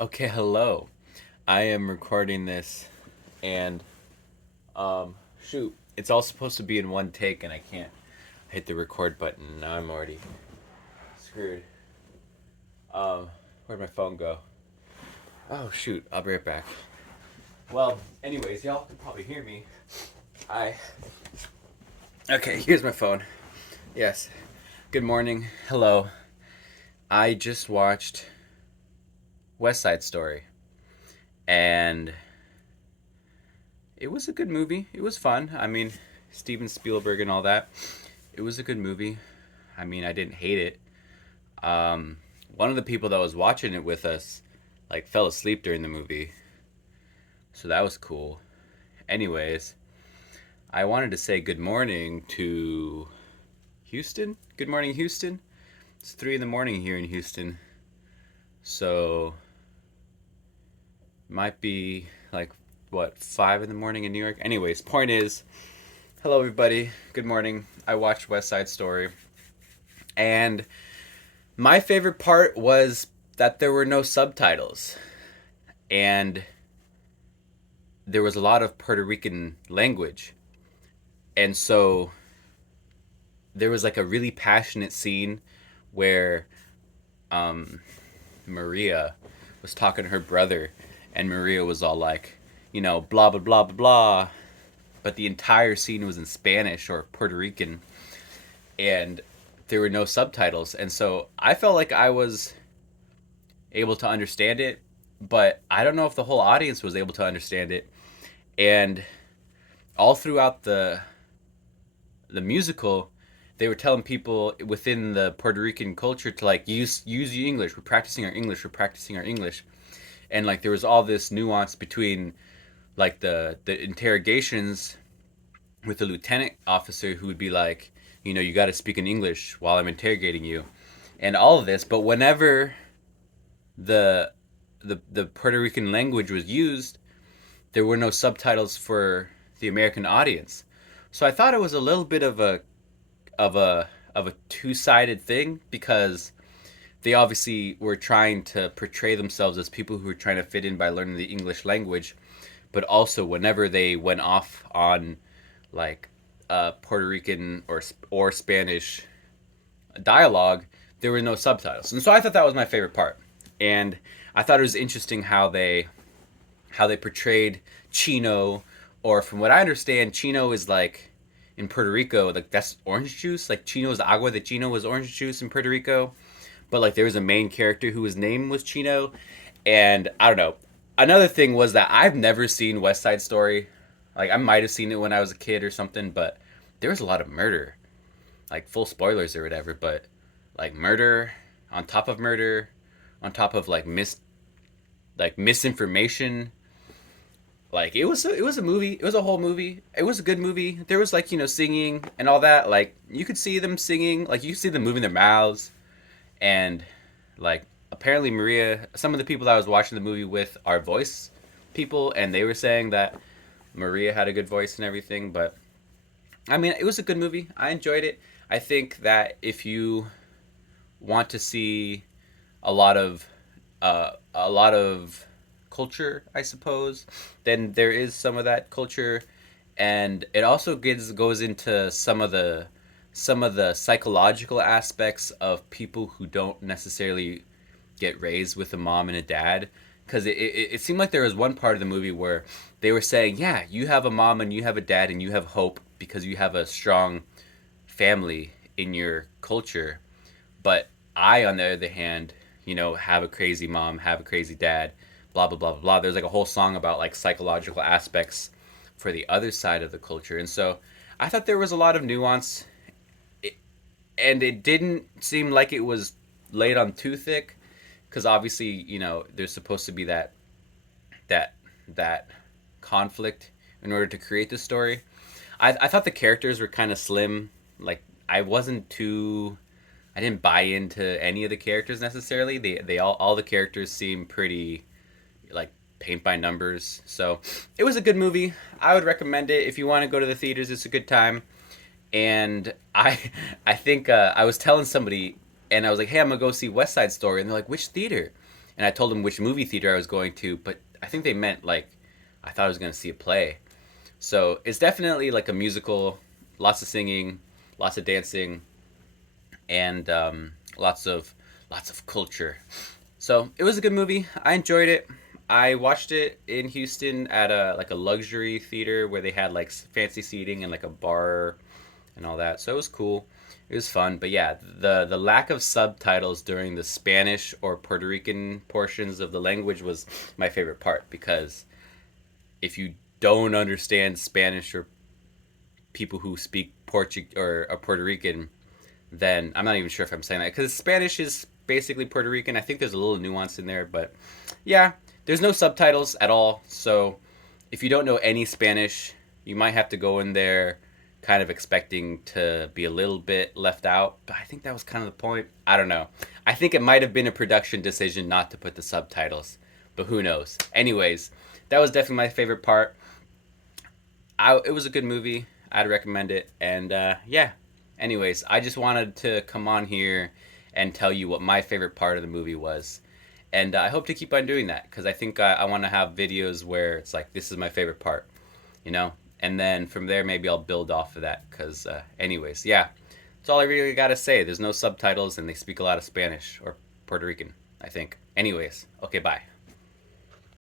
Okay, hello. I am recording this and shoot, it's all supposed to be in one take and I can't hit the record button. Now I'm already screwed. Where'd my phone go? Oh shoot, I'll be right back. Well, anyways, y'all can probably hear me. I Okay, here's my phone. Yes. Good morning. Hello. I just watched West Side Story and it was a good movie. It was fun. I mean, Steven Spielberg and all that. It was a good movie. I mean, I didn't hate it. Um, One of the people that was watching it with us, like, fell asleep during the movie, so that was cool. Anyways, I wanted to say good morning to Houston. Good morning, Houston. It's 3 in the morning here in Houston, so might be like what 5 in the morning in New York. Anyways, point is, hello everybody. Good morning. I watched West Side Story, and my favorite part was that there were no subtitles, and there was a lot of Puerto Rican language. And so there was like a really passionate scene where um, Maria was talking to her brother, and Maria was all like, blah, blah, blah, blah, blah. But the entire scene was in Spanish or Puerto Rican, and there were no subtitles. And so I felt like I was able to understand it, but I don't know if the whole audience was able to understand it. And all throughout the musical, they were telling people within the Puerto Rican culture to like use your English. We're practicing our English. We're practicing our English. And like there was all this nuance between like the interrogations with the lieutenant officer who would be like, you got to speak in English while I'm interrogating you, and all of this. But whenever the the Puerto Rican language was used, there were no subtitles for the American audience. So I thought it was a little bit of a of a two-sided thing, because they obviously were trying to portray themselves as people who were trying to fit in by learning the English language, but also whenever they went off on like Puerto Rican or Spanish dialogue, there were no subtitles. And so I thought that was my favorite part. And I thought it was interesting how they portrayed Chino, or from what I understand, Chino is like in Puerto Rico, like that's orange juice. Like Chino is agua de Chino was orange juice in Puerto Rico, but like there was a main character whose name was Chino, and I don't know. Another thing was that I've never seen West Side Story. Like I might have seen it when I was a kid or something, but there was a lot of murder, like full spoilers or whatever, but like murder on top of murder on top of like misinformation. Like it was a movie. It was a whole movie. It was a good movie. There was like singing and all that. Like you could see them singing. Like you could see them moving their mouths, and like apparently Maria. Some of the people that I was watching the movie with are voice people, and they were saying that Maria had a good voice and everything. But I mean, it was a good movie. I enjoyed it. I think that if you want to see a lot of a lot of culture, I suppose, then there is some of that culture, and it also goes into some of the psychological aspects of people who don't necessarily get raised with a mom and a dad. Because it seemed like there was one part of the movie where they were saying, yeah, you have a mom and you have a dad and you have hope because you have a strong family in your culture. But I, on the other hand, have a crazy mom, have a crazy dad, blah blah blah blah blah. There's like a whole song about like psychological aspects for the other side of the culture, and so I thought there was a lot of nuance, it, and it didn't seem like it was laid on too thick, because obviously there's supposed to be that that conflict in order to create the story. I thought the characters were kind of slim. Like I wasn't too I didn't buy into any of the characters necessarily. They all the characters seem pretty like paint by numbers. So it was a good movie. I would recommend it if you want to go to the theaters. It's a good time. And I think I was telling somebody, and I was like, hey, I'm gonna go see West Side Story, and they're like, which theater? and I told them which movie theater I was going to, but I think they meant like I thought I was going to see a play. So it's definitely like a musical, lots of singing, lots of dancing, and lots of culture. So it was a good movie. I enjoyed it. I watched it in Houston at a like a luxury theater where they had like fancy seating and like a bar and all that. So it was cool. It was fun. But yeah, the lack of subtitles during the Spanish or Puerto Rican portions of the language was my favorite part, because if you don't understand Spanish or people who speak Portuguese or Puerto Rican, then I'm not even sure if I'm saying that, because Spanish is basically Puerto Rican. I think there's a little nuance in there, but yeah, there's no subtitles at all. So if you don't know any Spanish, you might have to go in there kind of expecting to be a little bit left out. But I think that was kind of the point. I don't know. I think it might have been a production decision not to put the subtitles, but who knows? Anyways, that was definitely my favorite part. It was a good movie. I'd recommend it. And yeah. Anyways, I just wanted to come on here and tell you what my favorite part of the movie was. And I hope to keep on doing that, because I think I want to have videos where it's like, this is my favorite part, you know? And then from there, maybe I'll build off of that. Because, anyways, yeah. That's all I really got to say. There's no subtitles, and they speak a lot of Spanish or Puerto Rican, I think. Anyways, okay, bye.